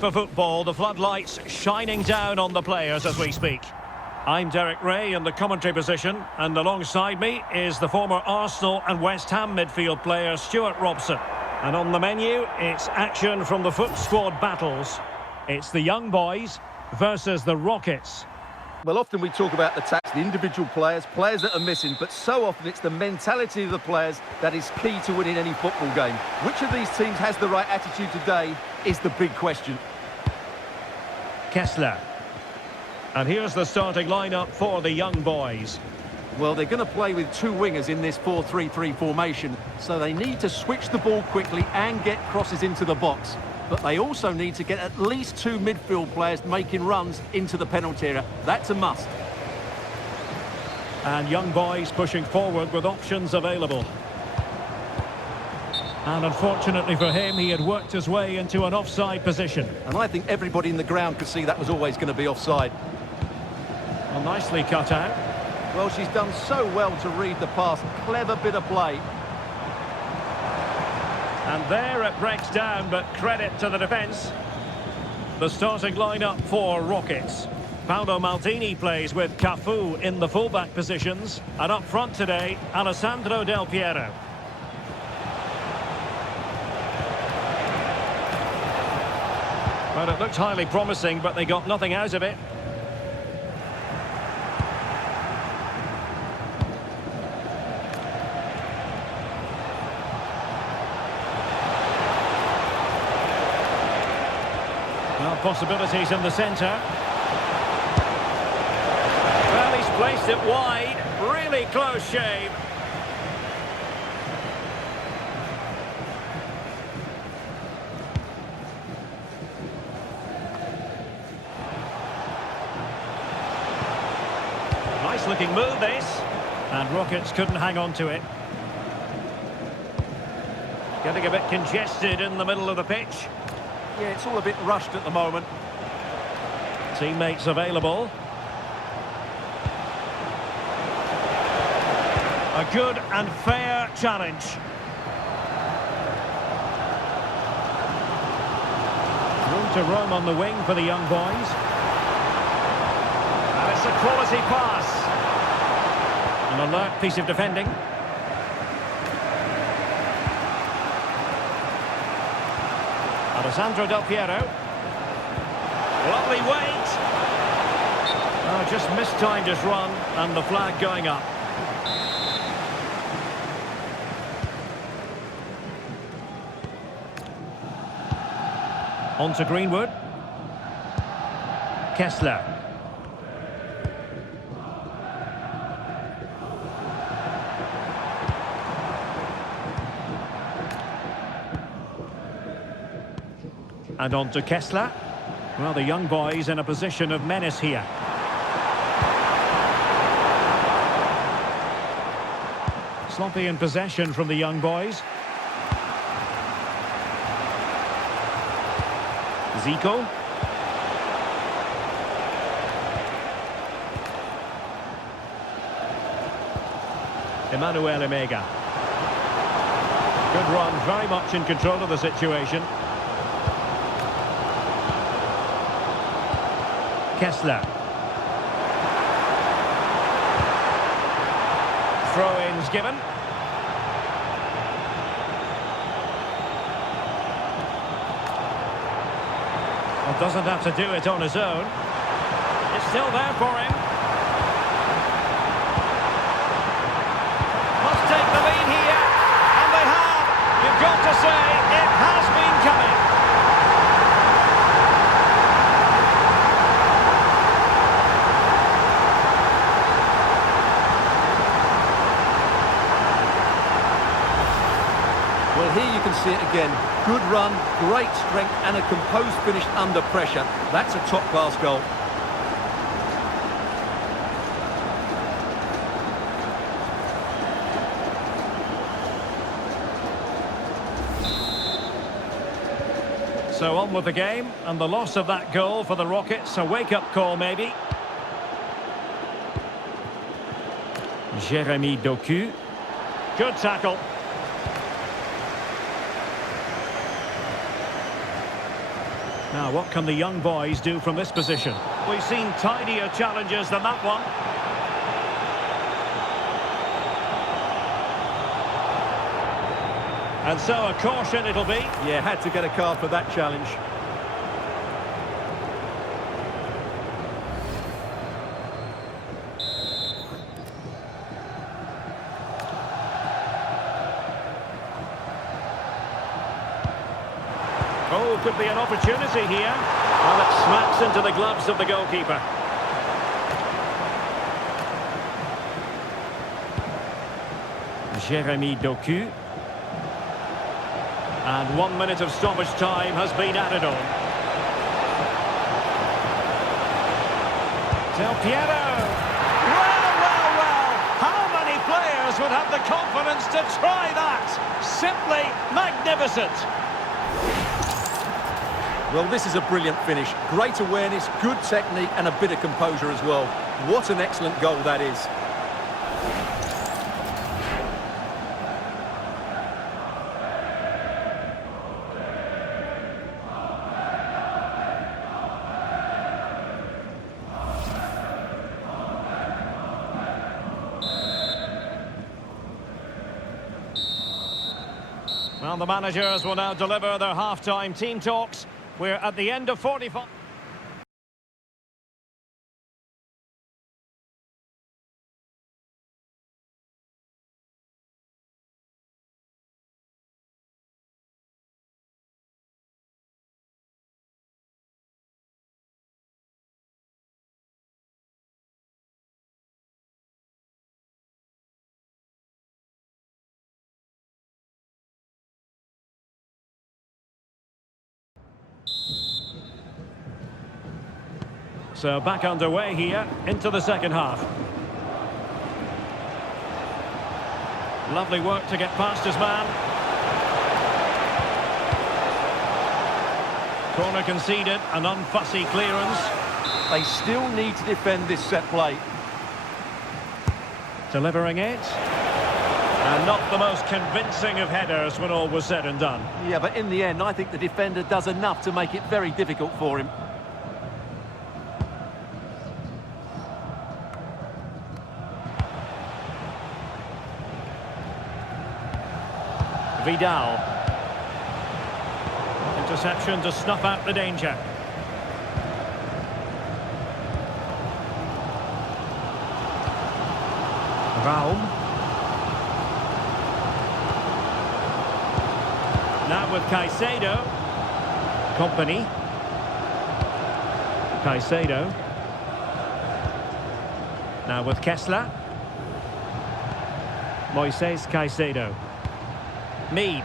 for football, the floodlights shining down on the players as we speak. I'm Derek Ray in the commentary position, and alongside me is the former Arsenal and West Ham midfield player Stuart Robson. And on the menu, it's action from the foot squad battles. It's the young boys versus the Rockets. Well, often we talk about the tax, the individual players that are missing, but so often it's the mentality of the players that is key to winning any football game. Which of these teams has the right attitude today is the big question. Kessler. And here's the starting lineup for the young boys. Well, they're going to play with two wingers in this 4-3-3 formation, so they need to switch the ball quickly and get crosses into the box. But they also need to get at least two midfield players making runs into the penalty area. That's a must. And young boys pushing forward with options available. And unfortunately for him, he had worked his way into an offside position. And I think everybody in the ground could see that was always going to be offside. Well, nicely cut out. Well, she's done so well to read the pass. Clever bit of play. And there it breaks down, but credit to the defence. The starting lineup for Rockets. Paolo Maldini plays with Cafu in the fullback positions. And up front today, Alessandro Del Piero. Well, it looked highly promising, but they got nothing out of it. Well, possibilities in the centre. Well, he's placed it wide. Really close shave. Nice looking move, this. And Rockets couldn't hang on to it. Getting a bit congested in the middle of the pitch. Yeah, it's all a bit rushed at the moment. Teammates available. A good and fair challenge. Room to roam on the wing for the young boys. And it's a quality pass. An alert piece of defending. Alessandro Del Piero. Lovely weight. Oh, just mistimed his run, and the flag going up. On to Greenwood. Kessler. And on to Kessler. Well, the young boys in a position of menace here. Sloppy in possession from the young boys. Zico. Emmanuel Emega. Good run, very much in control of the situation. Kessler. Throw-ins given. Well, doesn't have to do it on his own. It's still there for him. Must take the lead here. And they have. You've got to say, it has been coming. Well, here you can see it again. Good run, great strength, and a composed finish under pressure. That's a top-class goal. So on with the game, and the loss of that goal for the Rockets, a wake-up call maybe. Jérémy Doku. Good tackle. Now, what can the young boys do from this position? We've seen tidier challenges than that one. And so a caution it'll be. Yeah, had to get a card for that challenge. Oh, could be an opportunity here. Well, it smacks into the gloves of the goalkeeper. Jérémy Doku. And 1 minute of stoppage time has been added on. Del Piero. Well. How many players would have the confidence to try that? Simply magnificent. Well, this is a brilliant finish. Great awareness, good technique, and a bit of composure as well. What an excellent goal that is. Well, the managers will now deliver their half-time team talks. We're at the end of 45. So back underway here into the second half. Lovely work to get past his man. Corner conceded, an unfussy clearance. They still need to defend this set play. Delivering it. And not the most convincing of headers when all was said and done. Yeah, but in the end, I think the defender does enough to make it very difficult for him. Vidal. Interception to snuff out the danger. Raum. Now with Caicedo. Company. Caicedo. Now with Kessler. Moises Caicedo. Mead.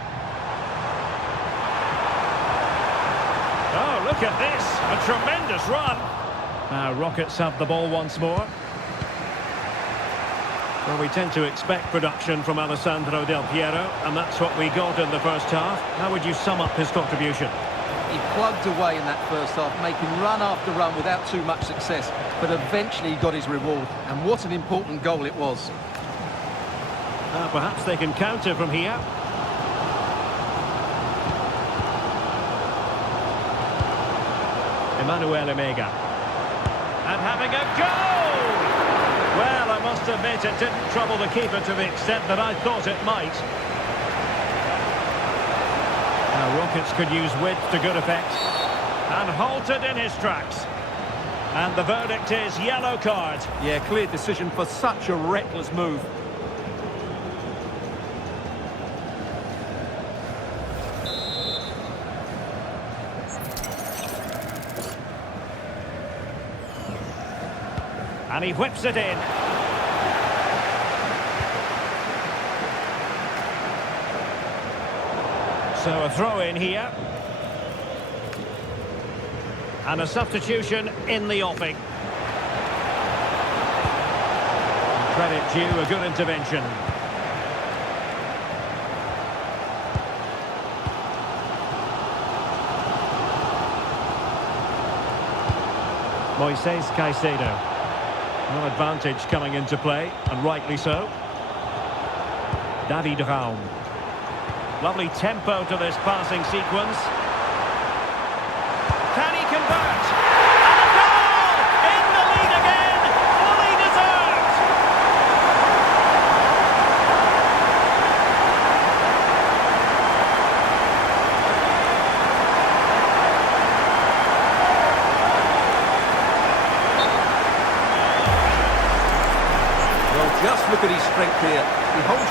Oh, look at this. A tremendous run. Now Rockets have the ball once more. Well, we tend to expect production from Alessandro Del Piero, and that's what we got in the first half. How would you sum up his contribution? He plugged away in that first half, making run after run without too much success, but eventually he got his reward. And what an important goal it was. Perhaps they can counter from here. Emmanuel Emega. And having a goal! Well, I must admit it didn't trouble the keeper to the extent that I thought it might. Now, Rockets could use width to good effect. And halted in his tracks. And the verdict is yellow card. Yeah, clear decision for such a reckless move. And he whips it in. So a throw in here. And a substitution in the offing. Credit due, a good intervention. Moises Caicedo. No advantage coming into play, and rightly so. David Raum. Lovely tempo to this passing sequence.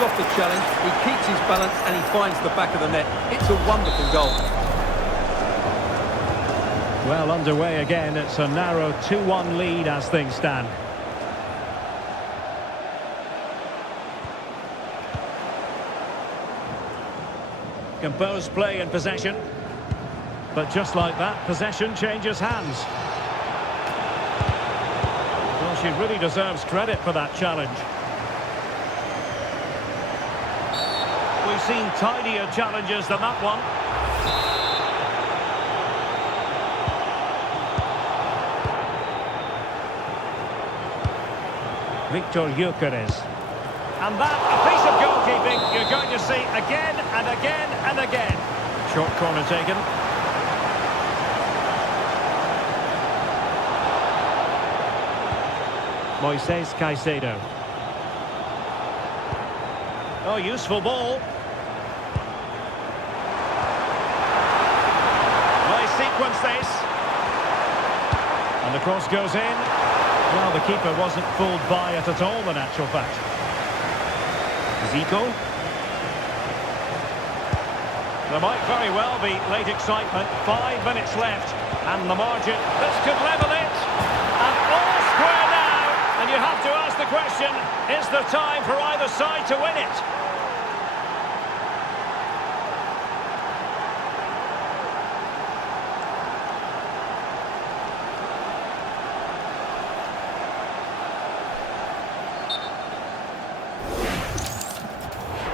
off the challenge, he keeps his balance and he finds the back of the net. It's a wonderful goal. Well, underway again. It's a narrow 2-1 lead as things stand. Composed play in possession. But just like that, possession changes hands. Well, she really deserves credit for that challenge. We've seen tidier challenges than that one. Victor Gyökeres. And that, a piece of goalkeeping you're going to see again and again and again. Short corner taken. Moises Caicedo. Oh, useful ball. Nice sequence this. And the cross goes in. Well, the keeper wasn't fooled by it at all, in actual fact. Zico. There might very well be late excitement. 5 minutes left. And the margin. This could level it. And all square now. And you have to ask the question, is there time for either side to win it?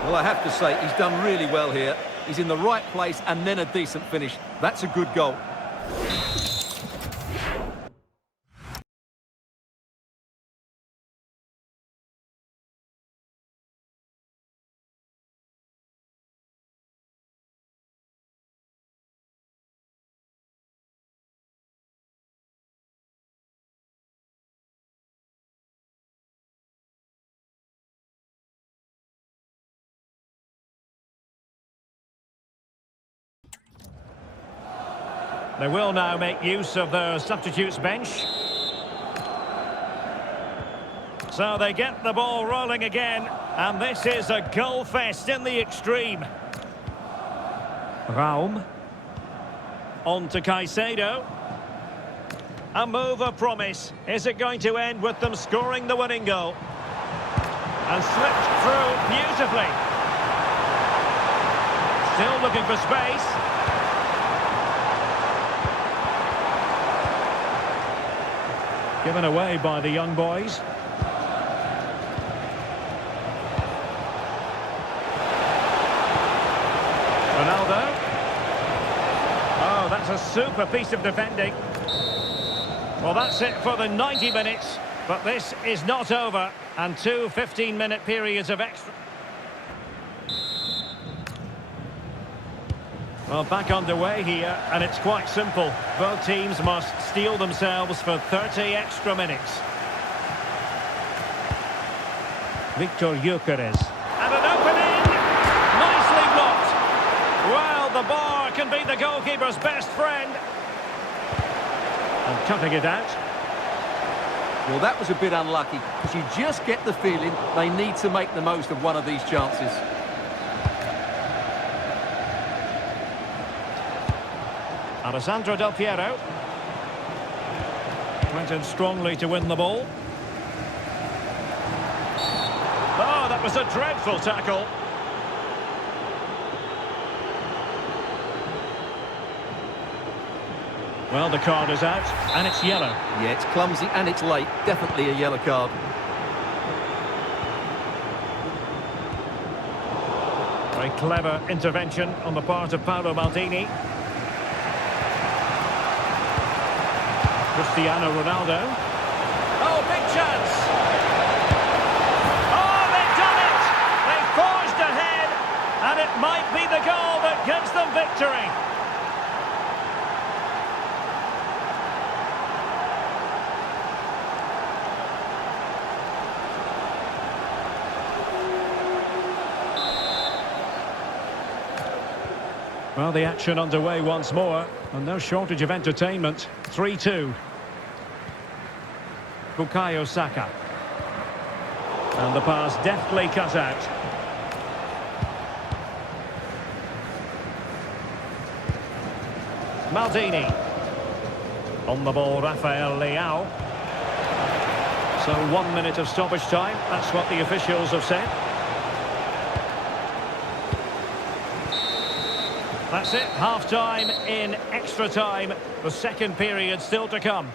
Well, I have to say, he's done really well here. He's in the right place and then a decent finish. That's a good goal. They will now make use of their substitutes bench. So they get the ball rolling again, and this is a goal fest in the extreme. Raum. On to Caicedo. A move of promise. Is it going to end with them scoring the winning goal? And slipped through beautifully. Still looking for space. Given away by the young boys. Ronaldo. Oh, that's a super piece of defending. Well, that's it for the 90 minutes. But this is not over. And 2 15-minute periods of extra. Well, back underway here, and it's quite simple. Both teams must steel themselves for 30 extra minutes. Victor Gyökeres. And an opening! Nicely blocked. Well, the bar can be the goalkeeper's best friend. And cutting it out. Well, that was a bit unlucky, because you just get the feeling they need to make the most of one of these chances. Alessandro Del Piero. Went in strongly to win the ball. Oh, that was a dreadful tackle. Well, the card is out, and it's yellow. Yeah, it's clumsy and it's late. Definitely a yellow card. Very clever intervention on the part of Paolo Maldini. Cristiano Ronaldo. Oh, big chance! Oh, they've done it! They've forged ahead, and it might be the goal that gives them victory. Well, the action underway once more, and no shortage of entertainment. 3-2. Bukayo Saka. And the pass deftly cut out. Maldini. On the ball, Rafael Leao. So 1 minute of stoppage time. That's what the officials have said. That's it, half-time in extra time. The second period still to come.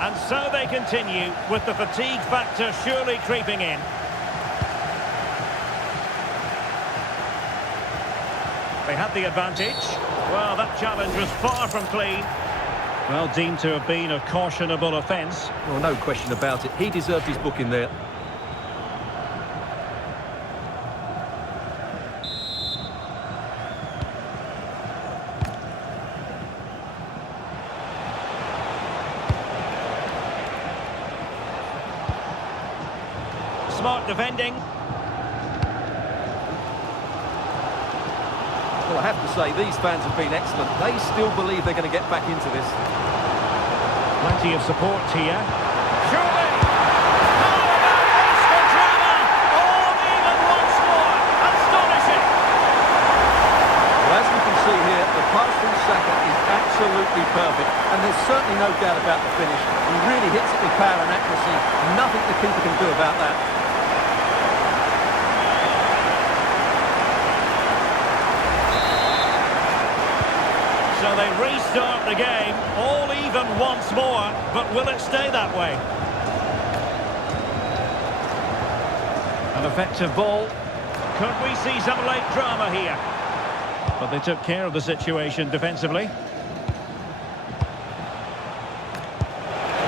And so they continue, with the fatigue factor surely creeping in. They had the advantage. Well, that challenge was far from clean. Well, deemed to have been a cautionable offence. Well, no question about it. He deserved his booking there. Smart defending. Well, I have to say, these fans have been excellent. They still believe they're going to get back into this. Plenty of support here. Surely! Oh, extra drama! All even once more! Astonishing! Well, as we can see here, the pass from Saka is absolutely perfect. And there's certainly no doubt about the finish. He really hits it with power and accuracy. Nothing the keeper can do about that. So they restart the game, all even once more, but will it stay that way? An effective ball. Could we see some late drama here? But they took care of the situation defensively.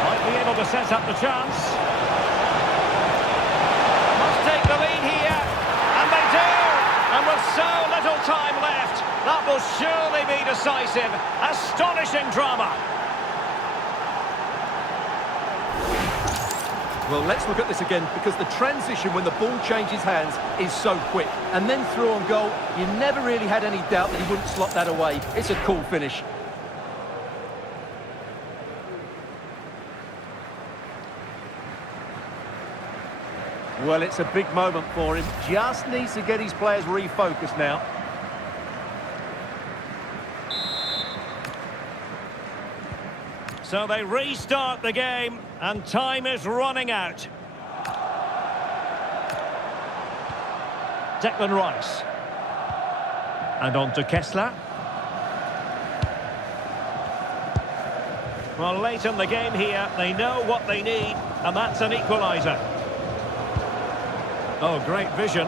Might be able to set up the chance. Must take the lead here, and they do! And with so little time left, that will surely be decisive. Astonishing drama. Well, let's look at this again, because the transition when the ball changes hands is so quick. And then through on goal, you never really had any doubt that he wouldn't slot that away. It's a cool finish. Well, it's a big moment for him. Just needs to get his players refocused now. So they restart the game, and time is running out. Declan Rice. And on to Kessler. Well, late in the game here, they know what they need, and that's an equaliser. Oh, great vision.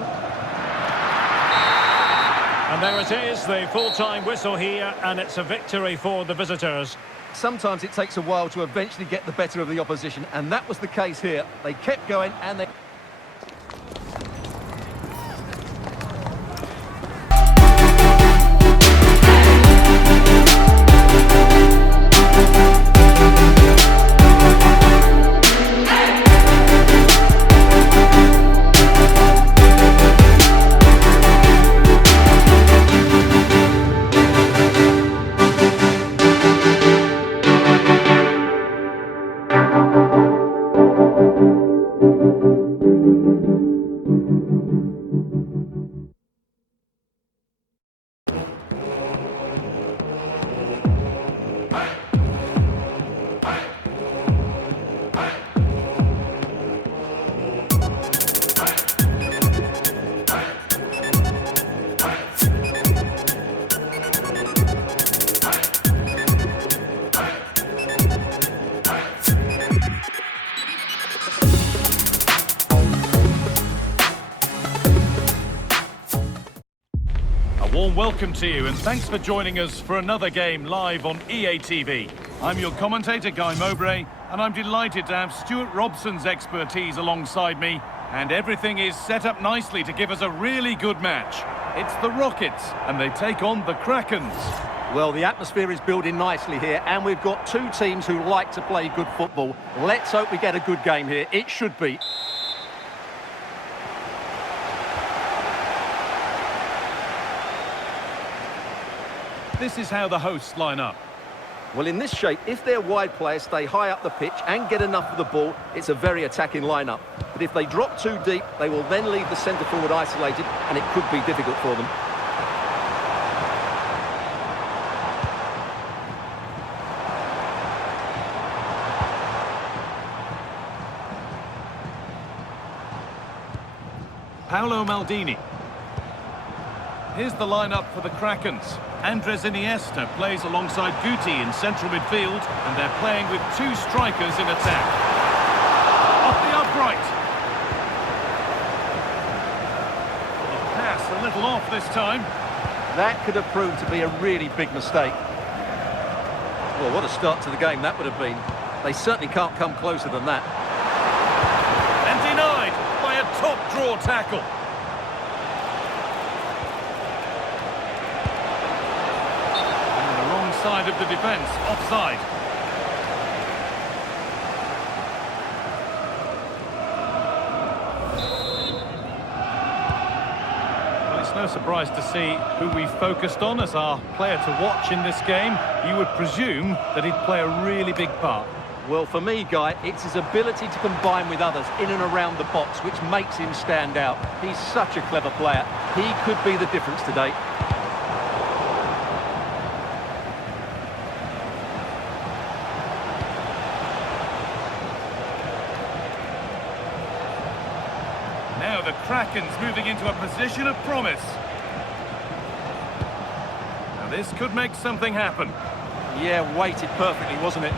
And there it is, the full-time whistle here, and it's a victory for the visitors. Sometimes it takes a while to eventually get the better of the opposition, and that was the case here. They kept going, and they... Warm welcome to you, and thanks for joining us for another game live on EA TV. I'm your commentator, Guy Mowbray, and I'm delighted to have Stuart Robson's expertise alongside me, and everything is set up nicely to give us a really good match. It's the Rockets, and they take on the Krakens. Well, the atmosphere is building nicely here, and we've got two teams who like to play good football. Let's hope we get a good game here. It should be. This is how the hosts line up. Well, in this shape, if their wide players stay high up the pitch and get enough of the ball, it's a very attacking lineup. But if they drop too deep, they will then leave the centre forward isolated, and it could be difficult for them. Paolo Maldini. Here's the lineup for the Krakens. Andres Iniesta plays alongside Guti in central midfield, and they're playing with two strikers in attack. Off the upright. The pass a little off this time. That could have proved to be a really big mistake. Well, what a start to the game that would have been. They certainly can't come closer than that. And denied by a top-draw tackle. Side of the defence, offside. Well, it's no surprise to see who we focused on as our player to watch in this game. You would presume that he'd play a really big part. Well, for me, Guy, it's his ability to combine with others in and around the box which makes him stand out. He's such a clever player. He could be the difference today. Now the Krakens moving into a position of promise. Now this could make something happen. Yeah, weighted perfectly, wasn't it?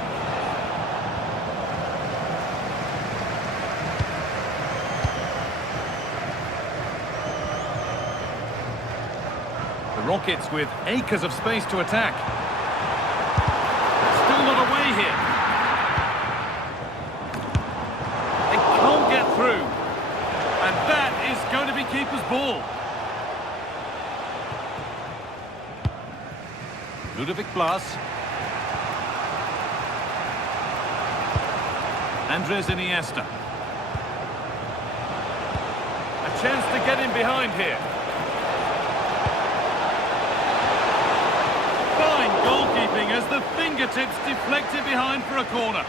The Rockets with acres of space to attack. Still not away here. They can't get through. And that is going to be keeper's ball. Ludovic Blas. Andres Iniesta. A chance to get in behind here. Fine goalkeeping as the fingertips deflected behind for a corner.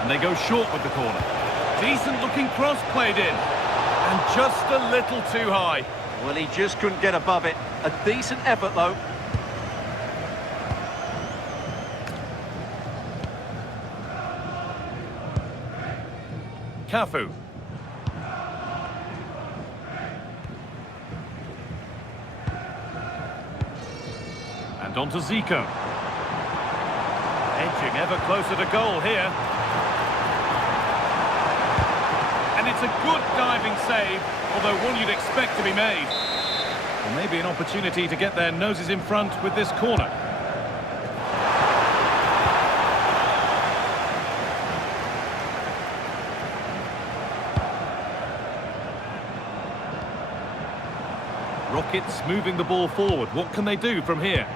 And they go short with the corner. Decent looking cross played in. And just a little too high. Well, he just couldn't get above it. A decent effort, though. Cafu. And on to Zico. Edging ever closer to goal here. And it's a good diving save, although one you'd expect to be made. Well, maybe an opportunity to get their noses in front with this corner. Rockets moving the ball forward. What can they do from here?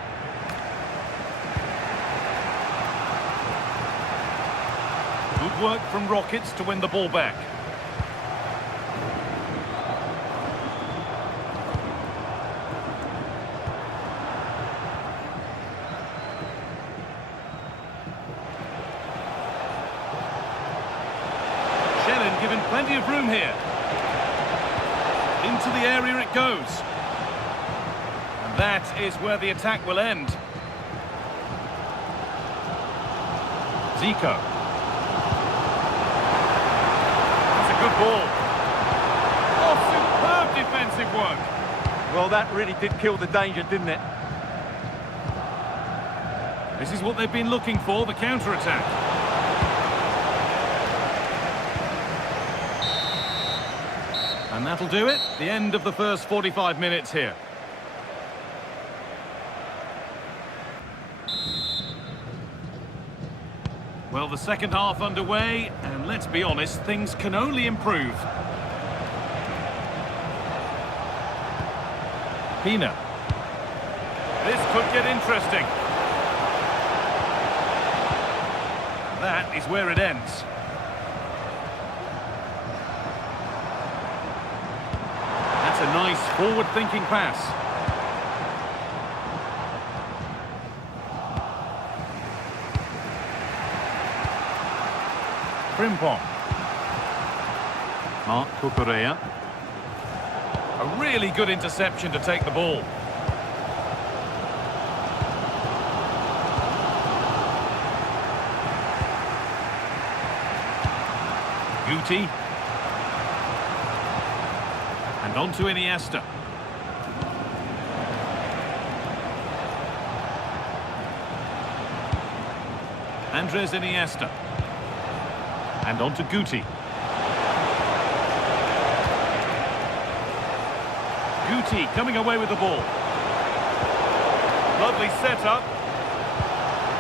Good work from Rockets to win the ball back. Given plenty of room here. Into the area it goes. And that is where the attack will end. Zico. That's a good ball. Oh, superb defensive work. Well, that really did kill the danger, didn't it? This is what they've been looking for, the counter-attack. And that'll do it. The end of the first 45 minutes here. Well, the second half underway, and let's be honest, things can only improve. Pina. This could get interesting. That is where it ends. A nice forward-thinking pass. Frimpong. Marc Cucurella. A really good interception to take the ball. Guti. And on to Iniesta. Andres Iniesta. And on to Guti. Guti coming away with the ball. Lovely setup.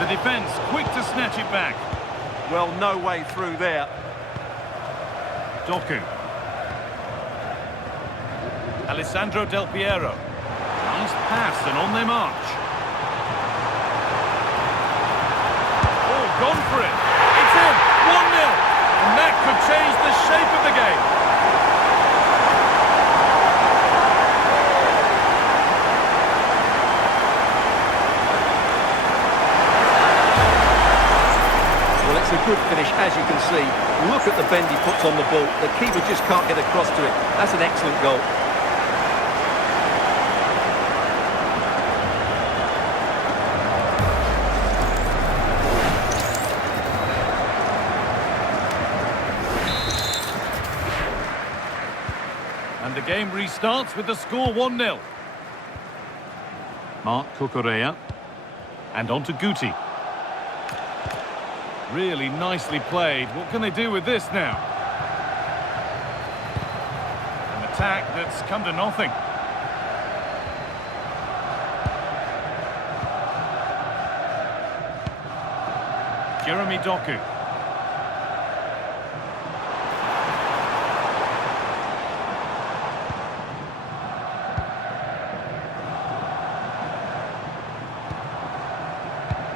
The defence quick to snatch it back. Well, no way through there. Doku. Alessandro Del Piero. Nice pass and on they march. Oh, gone for it. It's in. 1-0. And that could change the shape of the game. Well, it's a good finish, as you can see. Look at the bend he puts on the ball. The keeper just can't get across to it. That's an excellent goal. And the game restarts with the score 1-0. Marc Cucurella. And on to Guti. Really nicely played. What can they do with this now? An attack that's come to nothing. Jeremy Doku.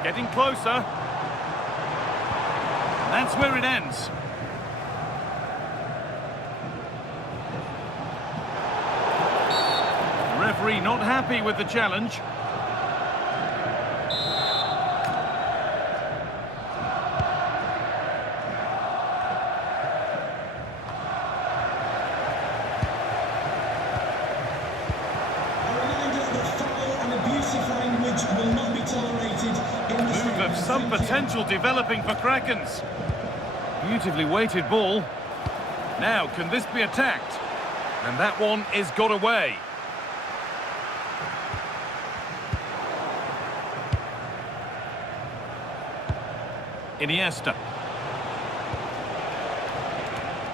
Getting closer. That's where it ends. The referee not happy with the challenge. Move of some potential developing for Krakens. Beautifully weighted ball. Now, can this be attacked? And that one is got away. Iniesta.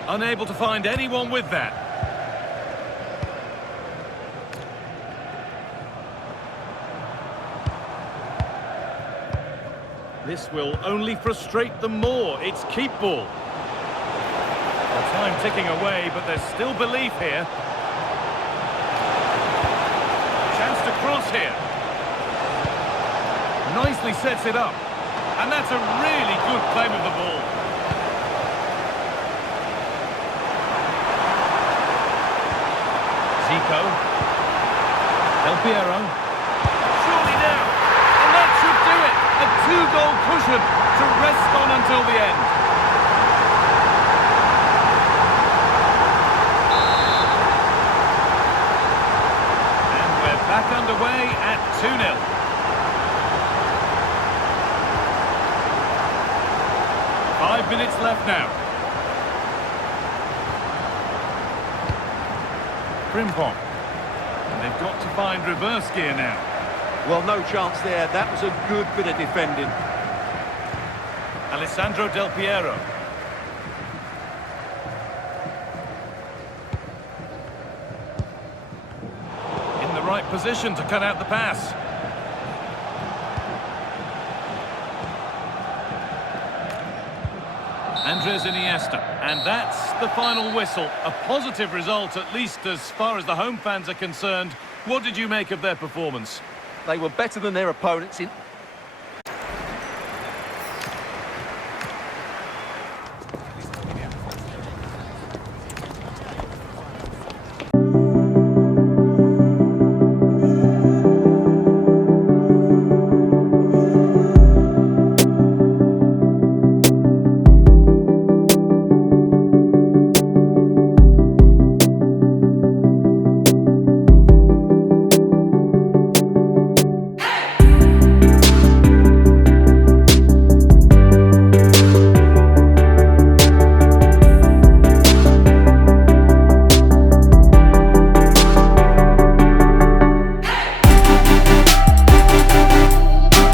Unable to find anyone with that. This will only frustrate them more. It's keep ball. The time ticking away, but there's still belief here. Chance to cross here. Nicely sets it up. And that's a really good claim of the ball. Zico. Del Piero. Surely now. And that should do it. A two-goal cushion to rest on until the end. And we're back underway at 2-0. 5 minutes left now. Frimpong. And they've got to find reverse gear now. Well, no chance there. That was a good bit of defending. Alessandro Del Piero. In the right position to cut out the pass. Andres Iniesta. And that's the final whistle. A positive result, at least as far as the home fans are concerned. What did you make of their performance? They were better than their opponents in